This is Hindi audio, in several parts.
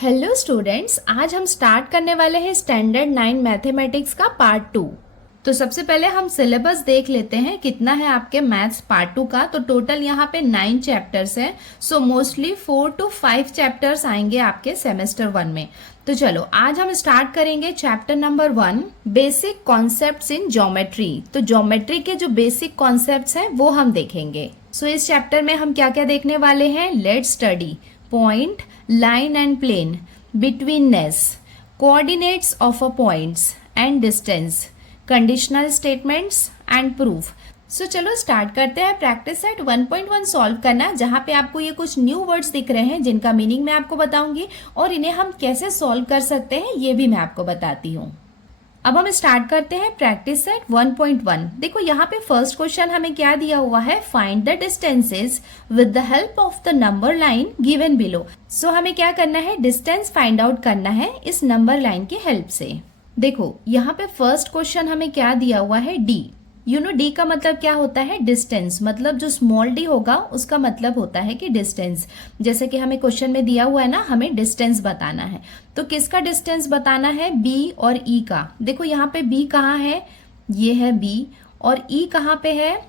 हेलो स्टूडेंट्स, आज हम स्टार्ट करने वाले हैं स्टैंडर्ड 9 मैथमेटिक्स का पार्ट 2। तो सबसे पहले हम सिलेबस देख लेते हैं कितना है आपके मैथ्स पार्ट 2 का। तो टोटल यहाँ पे 9 चैप्टर्स हैं। सो मोस्टली 4 to 5 चैप्टर्स आएंगे आपके सेमेस्टर 1 में। तो चलो आज हम स्टार्ट करेंगे chapter number 1, basic concepts in geometry. तो ज्योमेट्री के जो बेसिक कॉन्सेप्ट्स हैं वो हम देखेंगे। सो इस चैप्टर में हम क्या क्या देखने वाले हैं, let's study point, line and plane, betweenness, coordinates of a points and distance, conditional statements and proof। सो चलो स्टार्ट करते हैं प्रैक्टिस सेट 1.1 सॉल्व करना, जहाँ पे आपको ये कुछ न्यू वर्ड्स दिख रहे हैं जिनका मीनिंग मैं आपको बताऊंगी और इन्हें हम कैसे सॉल्व कर सकते हैं ये भी मैं आपको बताती हूँ। अब हम स्टार्ट करते हैं प्रैक्टिस सेट 1.1। देखो यहाँ पे फर्स्ट क्वेश्चन हमें क्या दिया हुआ है, find the distances with the help of the number line given below. So हमें क्या करना है, डिस्टेंस फाइंड आउट करना है इस नंबर लाइन की हेल्प से। देखो यहाँ पे फर्स्ट क्वेश्चन हमें क्या दिया हुआ है, डी। डी का मतलब क्या होता है, डिस्टेंस। मतलब जो स्मॉल डी होगा उसका मतलब होता है कि डिस्टेंस। जैसे कि हमें क्वेश्चन में दिया हुआ है ना, हमें डिस्टेंस बताना है। तो किसका डिस्टेंस बताना है, बी और ई का। देखो यहाँ पे बी कहाँ है, ये है बी, और ई कहाँ पे है,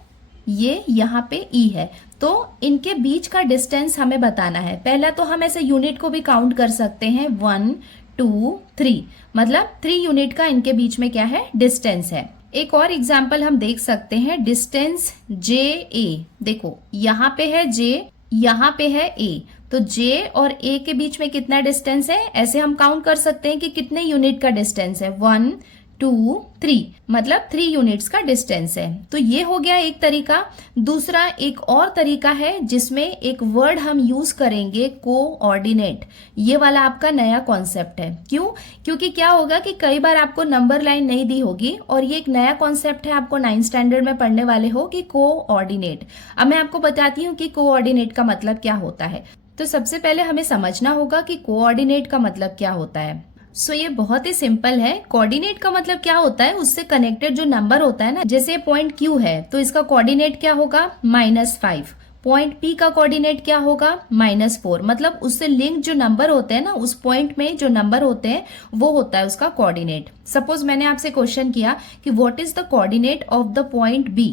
ये यहाँ पे ई है। तो इनके बीच का डिस्टेंस हमें बताना है। पहला तो हम ऐसे यूनिट को भी काउंट कर सकते हैं, 1 2 3, मतलब 3 यूनिट का इनके बीच में क्या है, डिस्टेंस है। एक और एग्जाम्पल हम देख सकते हैं, डिस्टेंस जे ए। देखो यहाँ पे है जे, यहाँ पे है ए, तो जे और ए के बीच में कितना डिस्टेंस है, ऐसे हम काउंट कर सकते हैं कि कितने यूनिट का डिस्टेंस है, 1 2 3, मतलब 3 यूनिट्स का डिस्टेंस है। तो ये हो गया एक तरीका। दूसरा एक और तरीका है जिसमें एक वर्ड हम यूज करेंगे, कोऑर्डिनेट। ये वाला आपका नया कॉन्सेप्ट है। क्यों? क्योंकि क्या होगा कि कई बार आपको नंबर लाइन नहीं दी होगी और ये एक नया कॉन्सेप्ट है, आपको 9th स्टैंडर्ड में पढ़ने वाले हो कि कोऑर्डिनेट। अब मैं आपको बताती हूँ कि कोऑर्डिनेट का मतलब क्या होता है। तो सबसे पहले हमें समझना होगा कि कोऑर्डिनेट का मतलब क्या होता है। सो ये बहुत ही सिंपल है। कोऑर्डिनेट का मतलब क्या होता है, उससे कनेक्टेड जो नंबर होता है ना, जैसे पॉइंट Q है तो इसका कोऑर्डिनेट क्या होगा, -5। पॉइंट P का कोऑर्डिनेट क्या होगा, -4। मतलब उससे लिंक जो नंबर होते हैं ना, उस पॉइंट में जो नंबर होते हैं वो होता है उसका कोऑर्डिनेट। सपोज मैंने आपसे क्वेश्चन किया कि what is the coordinate of the point B,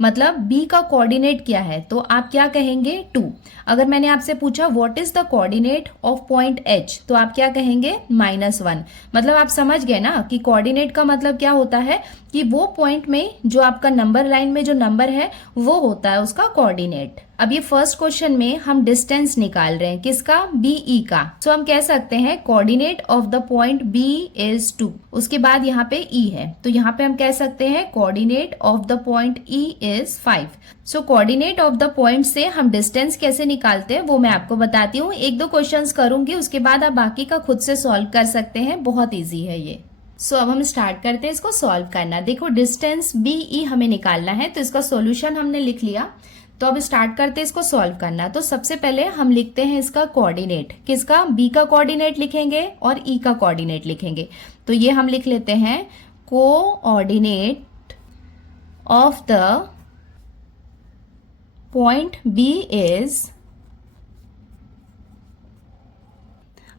मतलब B का कोऑर्डिनेट क्या है, तो आप क्या कहेंगे, 2। अगर मैंने आपसे पूछा what is the coordinate of point H, तो आप क्या कहेंगे, -1। मतलब आप समझ गए ना कि कोऑर्डिनेट का मतलब क्या होता है कि वो पॉइंट में जो आपका नंबर लाइन में जो नंबर है वो होता है उसका कोऑर्डिनेट। अब ये फर्स्ट क्वेश्चन में हम डिस्टेंस निकाल रहे हैं, किसका, BE का। सो हम कह सकते हैं coordinate of the point B is 2। उसके बाद यहाँ पे E है, तो यहाँ पे हम कह सकते हैं coordinate of the point E is 5। So coordinate of the point से हम डिस्टेंस कैसे निकालते हैं वो मैं आपको बताती हूँ। 1-2 क्वेश्चंस करूंगी, उसके बाद आप बाकी का खुद से सॉल्व कर सकते हैं, बहुत ईजी है ये। सो अब हम स्टार्ट करते हैं इसको सॉल्व करना। देखो डिस्टेंस BE हमें निकालना है, तो इसका सॉल्यूशन हमने लिख लिया। तो अब स्टार्ट करते हैं इसको सॉल्व करना। तो सबसे पहले हम लिखते हैं इसका कोऑर्डिनेट, किसका, B का कोऑर्डिनेट लिखेंगे और E का कोऑर्डिनेट लिखेंगे। तो ये हम लिख लेते हैं, coordinate of the point B is.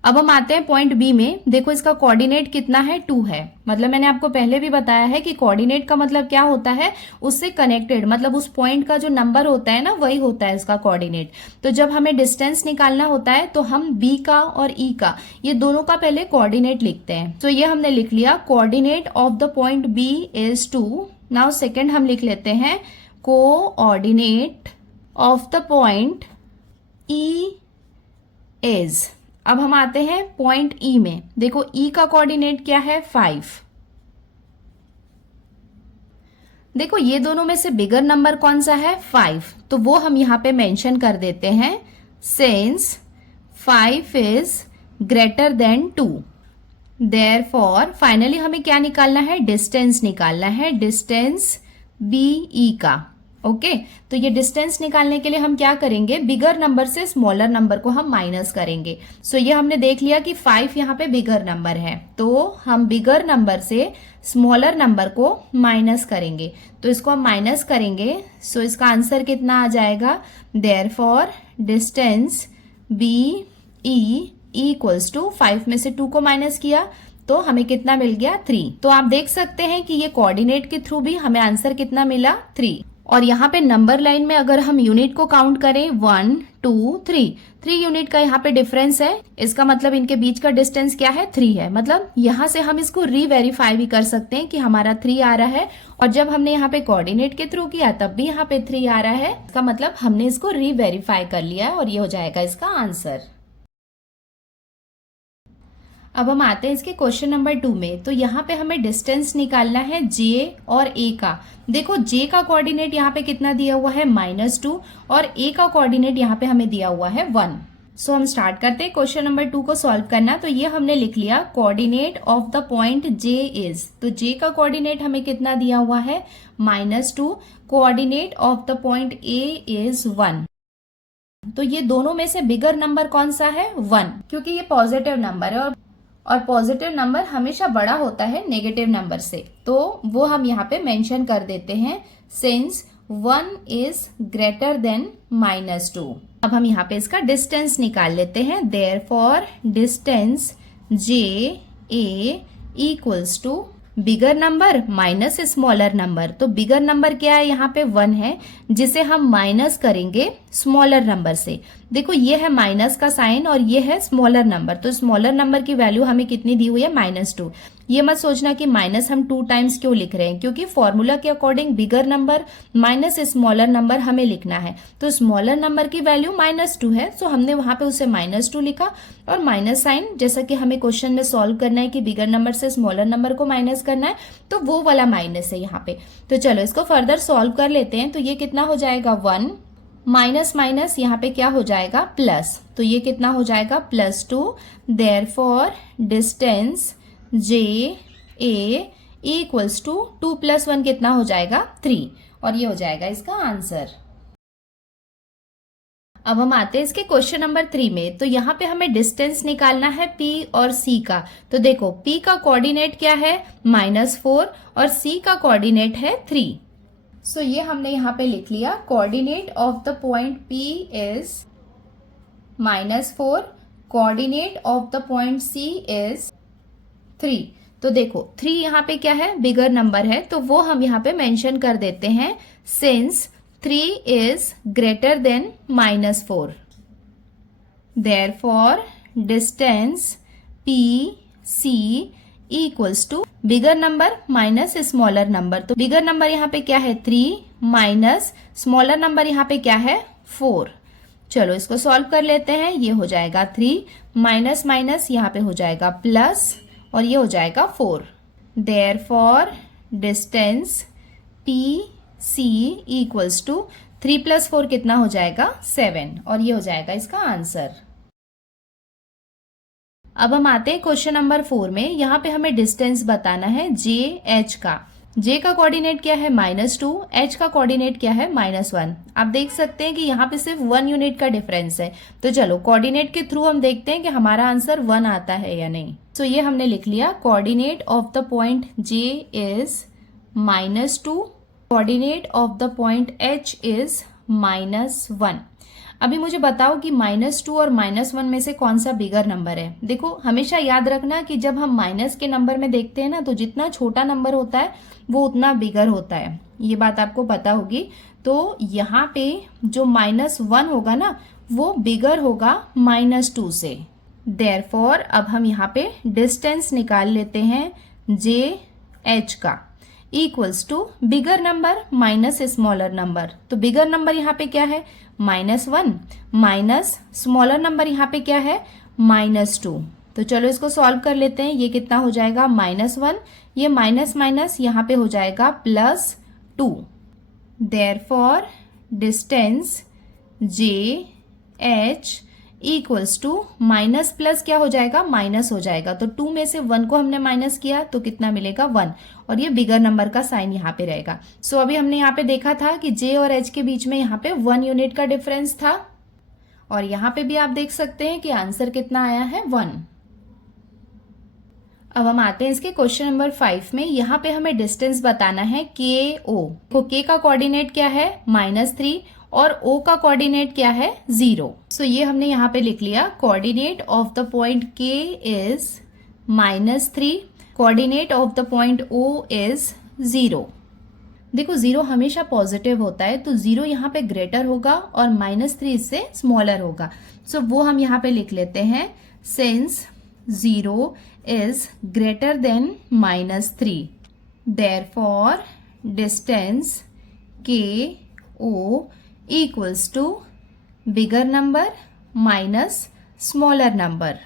अब हम आते हैं पॉइंट B में। देखो इसका कोऑर्डिनेट कितना है, 2 है। मतलब मैंने आपको पहले भी बताया है कि कोऑर्डिनेट का मतलब क्या होता है, उससे कनेक्टेड, मतलब उस पॉइंट का जो नंबर होता है ना वही होता है इसका कोऑर्डिनेट। तो जब हमें डिस्टेंस निकालना होता है तो हम B का और E का, ये दोनों का पहले कोऑर्डिनेट लिखते हैं। तो ये हमने लिख लिया, coordinate of the point B is 2। Now second हम लिख लेते हैं, coordinate of the point E is. अब हम आते हैं पॉइंट E में। देखो E का कोऑर्डिनेट क्या है, 5। देखो ये दोनों में से बिगर नंबर कौन सा है, 5, तो वो हम यहाँ पे मेंशन कर देते हैं, since 5 is greater then 2। Therefore finally हमें क्या निकालना है, डिस्टेंस निकालना है, डिस्टेंस BE का। ओके तो ये डिस्टेंस निकालने के लिए हम क्या करेंगे, बिगर नंबर से स्मॉलर नंबर को हम माइनस करेंगे। सो ये हमने देख लिया कि 5 यहाँ पे बिगर नंबर है, तो हम बिगर नंबर से स्मॉलर नंबर को माइनस करेंगे। तो इसको हम माइनस करेंगे, सो इसका आंसर कितना आ जाएगा, therefore distance BE equals to 5 में से 2 को माइनस किया तो हमें कितना मिल गया 3। तो आप देख सकते हैं कि ये कोऑर्डिनेट के थ्रू भी हमें आंसर कितना मिला 3। और यहाँ पे नंबर लाइन में अगर हम यूनिट को काउंट करें 1 2 3 3 यूनिट का यहाँ पे डिफरेंस है। इसका मतलब इनके बीच का डिस्टेंस क्या है 3 है। मतलब यहाँ से हम इसको रीवेरीफाई भी कर सकते हैं कि हमारा 3 आ रहा है। और जब हमने यहाँ पे कोऑर्डिनेट के थ्रू किया तब भी यहाँ पे 3 आ रहा है। इसका मतलब हमने इसको रीवेरीफाई कर लिया और ये हो जाएगा इसका आंसर। अब हम आते हैं इसके क्वेश्चन नंबर 2 में। तो यहाँ पे हमें डिस्टेंस निकालना है J और A का। देखो J का कोऑर्डिनेट यहाँ पे कितना दिया हुआ है -2 और A का कोऑर्डिनेट यहाँ पे हमें दिया हुआ है 1। सो हम स्टार्ट करते हैं क्वेश्चन नंबर 2 को सॉल्व करना। तो ये हमने लिख लिया coordinate of the point J is. तो J का कोऑर्डिनेट हमें कितना दिया हुआ है -2। Coordinate of the point A is 1। तो ये दोनों में से बिगर नंबर कौन सा है 1, क्योंकि ये पॉजिटिव नंबर है और पॉजिटिव नंबर हमेशा बड़ा होता है नेगेटिव नंबर से। तो वो हम यहाँ पे मेंशन कर देते हैं सिंस 1 इज ग्रेटर देन -2। अब हम यहाँ पे इसका डिस्टेंस निकाल लेते हैं। Therefore distance J A equals to bigger number minus smaller number. तो बिगर नंबर क्या है यहाँ पे 1 है, जिसे हम माइनस करेंगे स्मॉलर नंबर से। देखो ये है माइनस का साइन और ये है स्मॉलर नंबर। तो स्मॉलर नंबर की वैल्यू हमें कितनी दी हुई है -2। ये मत सोचना कि माइनस हम 2 टाइम्स क्यों लिख रहे हैं, क्योंकि फॉर्मूला के अकॉर्डिंग बिगर नंबर माइनस स्मॉलर नंबर हमें लिखना है। तो स्मॉलर नंबर की वैल्यू -2 है, सो हमने वहां पे उसे -2 लिखा और माइनस साइन, जैसा कि हमें क्वेश्चन में सॉल्व करना है कि बिगर नंबर से स्मॉलर नंबर को माइनस करना है, तो वो वाला माइनस है यहाँ पे। तो चलो इसको फर्दर सॉल्व कर लेते हैं। तो ये कितना हो जाएगा 1 माइनस माइनस यहाँ पे क्या हो जाएगा प्लस। तो ये कितना हो जाएगा +2। Therefore distance J A equals to 2 + 1 कितना हो जाएगा 3 और ये हो जाएगा इसका आंसर। अब हम आते हैं इसके क्वेश्चन नंबर 3 में। तो यहाँ पे हमें डिस्टेंस निकालना है P और C का। तो देखो P का कोऑर्डिनेट क्या है -4 और C का कोऑर्डिनेट है 3। सो ये हमने यहाँ पे लिख लिया coordinate of the point P is -4, coordinate of the point C is 3। तो देखो 3 यहाँ पे क्या है बिगर नंबर है, तो वो हम यहाँ पे मेंशन कर देते हैं since 3 is greater than -4। Therefore distance P C equals to bigger number minus smaller number. तो बिगर नंबर यहाँ पे क्या है 3 माइनस स्मॉलर नंबर यहाँ पे क्या है 4। चलो इसको सॉल्व कर लेते हैं। ये हो जाएगा 3 माइनस माइनस यहाँ पे हो जाएगा प्लस और ये हो जाएगा 4। Therefore distance P C equals to 3 + 4 कितना हो जाएगा 7 और ये हो जाएगा इसका आंसर। अब हम आते हैं क्वेश्चन नंबर 4 में। यहाँ पे हमें डिस्टेंस बताना है J H का। J का कोऑर्डिनेट क्या है -2, H का कोऑर्डिनेट क्या है -1। आप देख सकते हैं कि यहाँ पे सिर्फ 1 यूनिट का डिफरेंस है। तो चलो कोऑर्डिनेट के थ्रू हम देखते हैं कि हमारा आंसर 1 आता है या नहीं। तो ये हमने लिख लिया coordinate of the point J is -2, coordinate of the point H is -1। अभी मुझे बताओ कि -2 और -1 में से कौन सा बिगर नंबर है। देखो हमेशा याद रखना कि जब हम माइनस के नंबर में देखते हैं ना, तो जितना छोटा नंबर होता है वो उतना बिगर होता है। ये बात आपको पता होगी। तो यहाँ पे जो -1 होगा ना वो बिगर होगा -2 से। देयरफॉर अब हम यहाँ पे डिस्टेंस निकाल लेते हैं J H का equals to bigger number minus smaller number. तो बिगर नंबर यहाँ पे क्या है -1 माइनस स्मॉलर नंबर यहाँ पे क्या है -2। तो चलो इसको सॉल्व कर लेते हैं। ये कितना हो जाएगा -1, ये माइनस माइनस यहाँ पे हो जाएगा +2। Therefore distance J H equals to minus plus क्या हो जाएगा माइनस हो जाएगा। तो 2 में से 1 को हमने माइनस किया तो कितना मिलेगा 1 और ये बिगर नंबर का साइन यहाँ पे रहेगा। सो अभी हमने यहाँ पे देखा था कि J और H के बीच में यहाँ पे 1 यूनिट का डिफरेंस था और यहाँ पे भी आप देख सकते हैं कि आंसर कितना आया है 1। अब हम आते हैं इसके क्वेश्चन नंबर 5 में। यहाँ पे हमें डिस्टेंस बताना है KO। तो K का कोऑर्डिनेट क्या है -3 और O का कोऑर्डिनेट क्या है 0। सो ये हमने यहाँ पे लिख लिया coordinate of the point K is -3, coordinate of the point O is 0। देखो 0 हमेशा पॉजिटिव होता है, तो 0 यहाँ पे ग्रेटर होगा और -3 इससे स्मॉलर होगा। सो वो हम यहाँ पे लिख लेते हैं since 0 is greater than -3, therefore distance KO equals to bigger number minus smaller number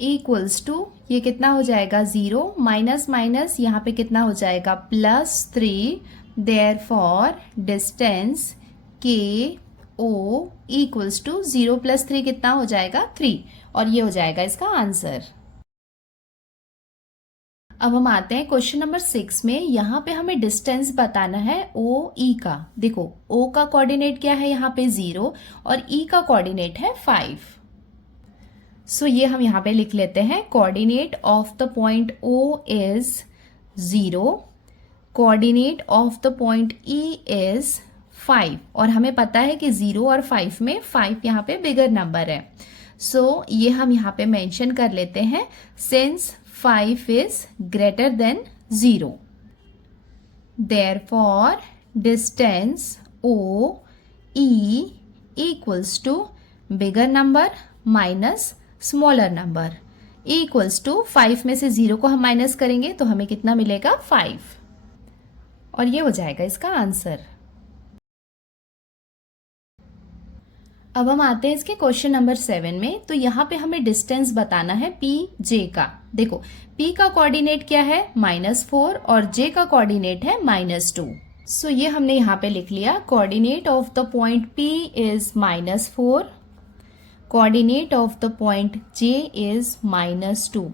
equals to, ये कितना हो जाएगा 0 माइनस माइनस यहाँ पे कितना हो जाएगा +3, therefore distance KO equals to 0 + 3 कितना हो जाएगा 3, और ये हो जाएगा इसका आंसर। अब हम आते हैं क्वेश्चन नंबर 6 में। यहाँ पे हमें डिस्टेंस बताना है OE का। देखो O का कोऑर्डिनेट क्या है यहाँ पे 0 और E का कोऑर्डिनेट है 5। सो ये हम यहाँ पे लिख लेते हैं coordinate of the point O is 0, coordinate of the point E is 5, और हमें पता है कि 0 और 5 में 5 यहाँ पे बिगर नंबर है। सो ये हम यहाँ पे मेंशन कर लेते हैं since 5 is greater than 0. Therefore, distance OE equals to bigger number minus smaller number equals to 5 में से 0 को हम माइनस करेंगे तो हमें कितना मिलेगा 5, और ये हो जाएगा इसका आंसर। अब हम आते हैं इसके क्वेश्चन नंबर 7 में। तो यहाँ पे हमें डिस्टेंस बताना है PJ का। देखो P का कोऑर्डिनेट क्या है -4 और J का कोऑर्डिनेट है -2। सो ये हमने यहाँ पे लिख लिया coordinate of the point P is -4, coordinate of the point J is -2।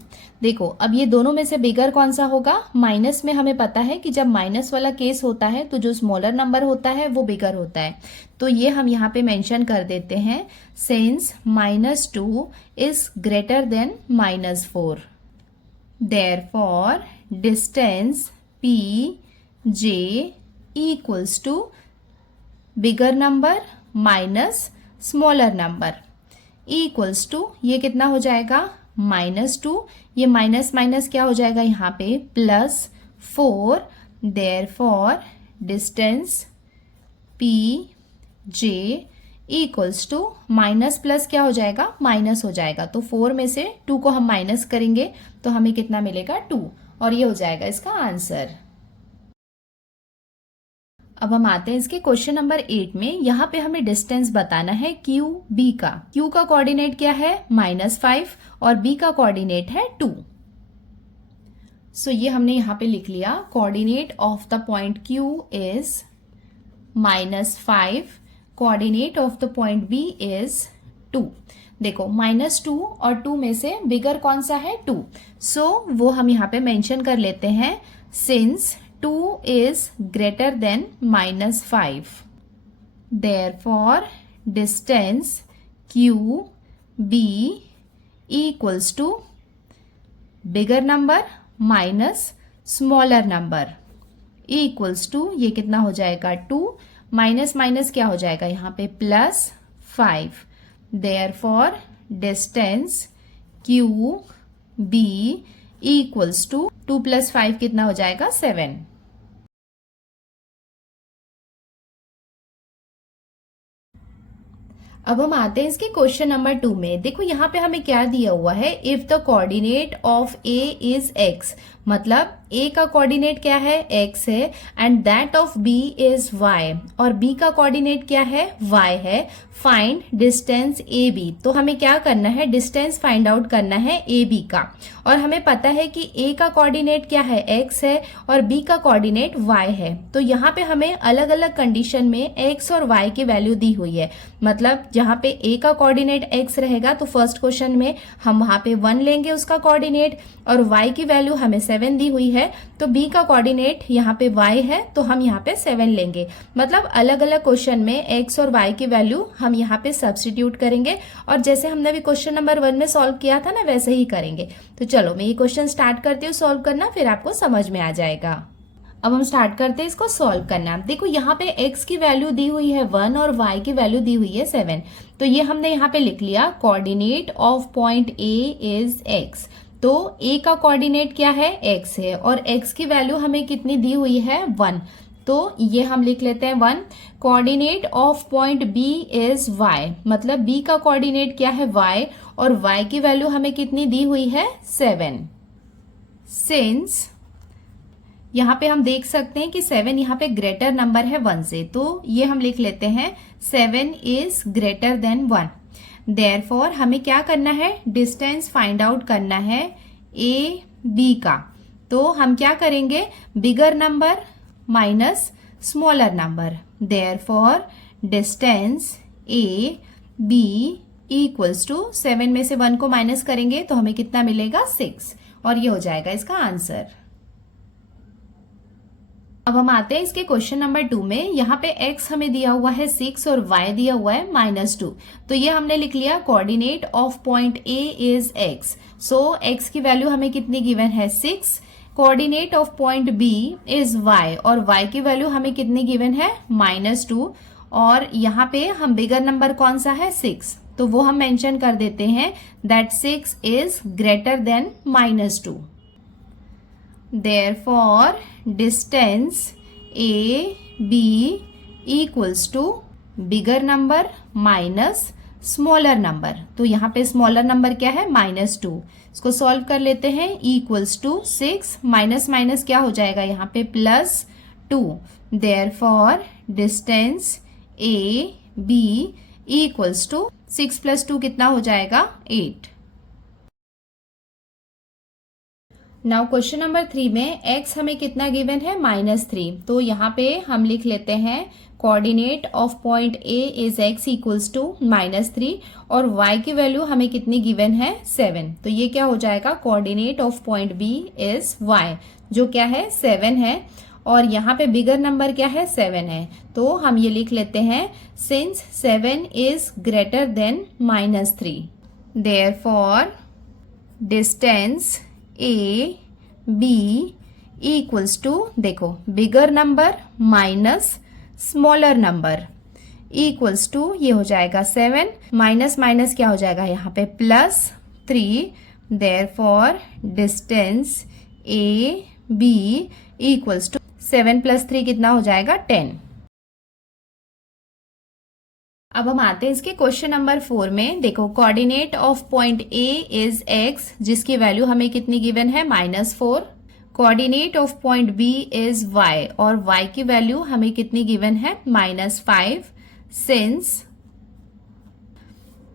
देखो अब ये दोनों में से बिगर कौन सा होगा, माइनस में हमें पता है कि जब माइनस वाला केस होता है तो जो स्मॉलर नंबर होता है वो बिगर होता है। तो ये हम यहाँ पे मेंशन कर देते हैं since -2 is greater than -4, therefore distance PJ equals to bigger number minus smaller number equals to, ये कितना हो जाएगा -2, ये माइनस माइनस क्या हो जाएगा यहाँ पे +4, therefore distance PJ equals to minus plus क्या हो जाएगा माइनस हो जाएगा। तो 4 में से 2 को हम माइनस करेंगे तो हमें कितना मिलेगा 2, और ये हो जाएगा इसका आंसर। अब हम आते हैं इसके क्वेश्चन नंबर 8 में। यहाँ पे हमें डिस्टेंस बताना है QB का। Q का कोऑर्डिनेट क्या है -5 और B का कोऑर्डिनेट है 2। सो ये हमने यहाँ पे लिख लिया coordinate of the point Q is -5, coordinate of the point B is 2। देखो -2 और 2 में से बिगर कौन सा है 2। सो वो हम यहाँ पे मेंशन कर लेते हैं since 2 is greater than -5, therefore distance QB equals to bigger number minus smaller number equals to, ये कितना हो जाएगा 2, माइनस माइनस क्या हो जाएगा यहाँ पे +5, therefore distance QB equals to 2 + 5 कितना हो जाएगा 7। अब हम आते हैं इसके क्वेश्चन नंबर 2 में। देखो यहाँ पे हमें क्या दिया हुआ है, if the coordinate of A is x, मतलब A का कोऑर्डिनेट क्या है x है, and that of B is y, और B का कोऑर्डिनेट क्या है y है। फाइंड डिस्टेंस AB, तो हमें क्या करना है डिस्टेंस फाइंड आउट करना है AB का, और हमें पता है कि A का कोऑर्डिनेट क्या है x है और B का कोऑर्डिनेट y है। तो यहाँ पे हमें अलग अलग कंडीशन में x और y की वैल्यू दी हुई है, मतलब जहाँ पे A का कोऑर्डिनेट x रहेगा तो फर्स्ट क्वेश्चन में हम वहां पे 1 लेंगे उसका कोऑर्डिनेट, और y की वैल्यू हमें 7 दी हुई है, तो B का कोऑर्डिनेट यहाँ पे y है तो हम यहाँ पे 7 लेंगे। मतलब अलग अलग क्वेश्चन में x और y की वैल्यू हम यहाँ पे सब्स्टिट्यूट करेंगे, और जैसे हमने अभी क्वेश्चन नंबर 1 में सॉल्व किया था ना वैसे ही करेंगे। तो चलो मैं ये क्वेश्चन स्टार्ट करती हूँ सॉल्व करना, फिर आपको समझ में आ जाएगा। अब हम स्टार्ट करते हैं इसको सॉल्व करना। देखो यहाँ पे x की वैल्यू दी हुई है 1 और y की वैल्यू दी हुई है 7। तो ये हमने यहाँ पे लिख लिया coordinate of point A is x। तो A का कोऑर्डिनेट क्या है, x है, और x की वैल्यू हमें कितनी दी हुई है 1। तो ये हम लिख लेते हैं 1। Coordinate of point B is y, मतलब B का कोऑर्डिनेट क्या है y, और y की वैल्यू हमें कितनी दी हुई है 7। सिंस यहाँ पे हम देख सकते हैं कि 7 यहाँ पे ग्रेटर नंबर है 1 से, तो ये हम लिख लेते हैं 7 इज ग्रेटर देन 1। देयरफॉर हमें क्या करना है, डिस्टेंस फाइंड आउट करना है ए बी का। तो हम क्या करेंगे, bigger number minus smaller number. Therefore distance A B equals to 7 में से 1 को माइनस करेंगे तो हमें कितना मिलेगा 6, और ये हो जाएगा इसका आंसर। अब हम आते हैं इसके क्वेश्चन नंबर 2 में। यहाँ पे x हमें दिया हुआ है 6 और y दिया हुआ है -2। तो ये हमने लिख लिया coordinate of point A is x। So x की वैल्यू हमें कितनी गिवन है 6। Coordinate of point B is y, और y की वैल्यू हमें कितनी गिवन है -2। और यहाँ पे हम बिगर नंबर कौन सा है 6, तो वो हम मेंशन कर देते हैं that 6 is greater then -2। Therefore, distance AB equals to bigger number minus smaller number। तो यहाँ पे smaller number क्या है -2। इसको सॉल्व कर लेते हैं। equals to 6 माइनस माइनस क्या हो जाएगा यहाँ पे +2। Therefore, distance AB equals to 6 + 2 कितना हो जाएगा 8। नाउ क्वेश्चन नंबर 3 में x हमें कितना गिवन है -3। तो यहाँ पे हम लिख लेते हैं coordinate of point A is x equals to -3, और y की वैल्यू हमें कितनी गिवन है 7। तो ये क्या हो जाएगा, coordinate of point B is y, जो क्या है 7 है, और यहाँ पे बिगर नंबर क्या है 7 है। तो हम ये लिख लेते हैं since 7 is greater than -3, therefore distance A B equals to, देखो bigger number minus smaller number equals to, ये हो जाएगा 7 माइनस माइनस क्या हो जाएगा यहाँ पे +3। Therefore distance A B equals to 7 + 3 कितना हो जाएगा 10। अब हम आते हैं इसके क्वेश्चन नंबर 4 में। देखो coordinate of point A is x, जिसकी वैल्यू हमें कितनी गिवन है -4। Coordinate of point B is y, और y की वैल्यू हमें कितनी गिवन है -5। सिंस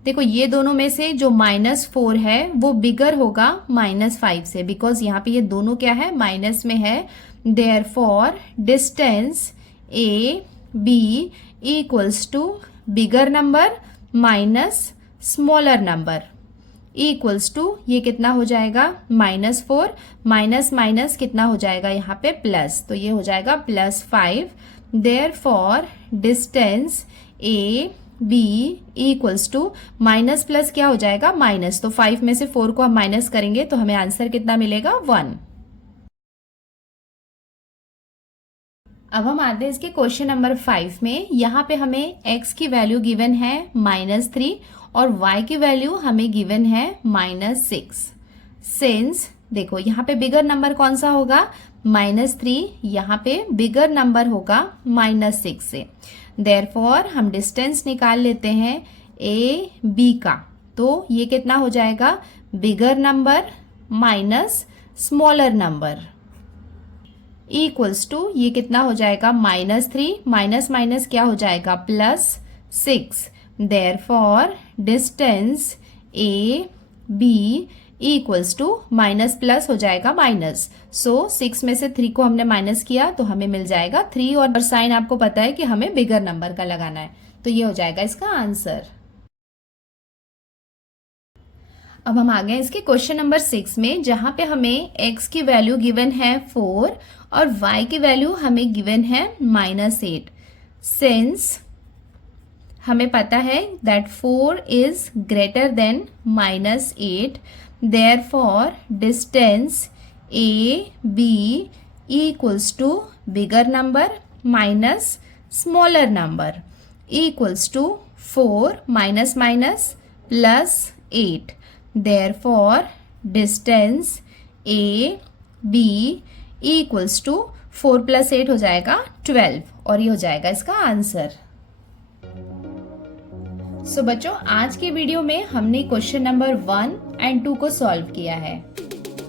देखो ये दोनों में से जो -4 है वो बिगर होगा -5 से, बिकॉज यहाँ पे ये दोनों क्या है माइनस में है। Therefore distance A B equals to bigger number minus smaller number equals to, ये कितना हो जाएगा -4 माइनस माइनस कितना हो जाएगा यहाँ पे प्लस, तो ये हो जाएगा +5। Therefore distance A B equals to minus plus क्या हो जाएगा माइनस, तो 5 में से 4 को हम माइनस करेंगे तो हमें आंसर कितना मिलेगा 1। अब हम आते हैं इसके क्वेश्चन नंबर 5 में। यहाँ पे हमें x की वैल्यू गिवन है -3 और y की वैल्यू हमें गिवन है -6। सिंस देखो यहाँ पे बिगर नंबर कौन सा होगा -3, यहाँ पे बिगर नंबर होगा -6 से। देयरफॉर हम डिस्टेंस निकाल लेते हैं ए बी का। तो ये कितना हो जाएगा, bigger number minus smaller number equals to, ये कितना हो जाएगा -3 माइनस माइनस क्या हो जाएगा +6। Therefore distance A B equals to minus plus हो जाएगा माइनस। सो 6 में से 3 को हमने माइनस किया तो हमें मिल जाएगा 3, और साइन आपको पता है कि हमें बिगर नंबर का लगाना है, तो ये हो जाएगा इसका आंसर। अब हम आ गए इसके क्वेश्चन नंबर 6 में, जहां पे हमें x की वैल्यू गिवन है 4 और y की वैल्यू हमें गिवन है -8। सिंस हमें पता है that 4 is greater than -8, therefore distance A B equals to bigger number minus smaller number equals to 4 minus minus plus 8। Therefore distance A B equals to 4 plus 8 हो जाएगा 12 और ये हो जाएगा इसका आंसर। सो बच्चों, आज की वीडियो में हमने क्वेश्चन नंबर 1 एंड 2 को सॉल्व किया है।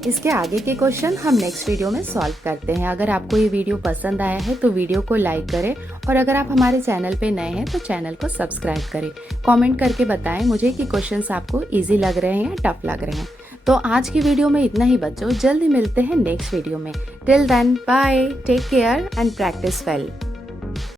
इसके आगे के क्वेश्चन हम नेक्स्ट वीडियो में सॉल्व करते हैं। अगर आपको ये वीडियो पसंद आया है तो वीडियो को लाइक करें और अगर आप हमारे चैनल पे नए हैं तो चैनल को सब्सक्राइब करें। कमेंट करके बताएं मुझे कि क्वेश्चंस आपको इजी लग रहे हैं या टफ लग रहे हैं। तो आज की वीडियो में इतना ही बच्चों, जल्दी मिलते हैं नेक्स्ट वीडियो में। Till then bye, take care and practise well.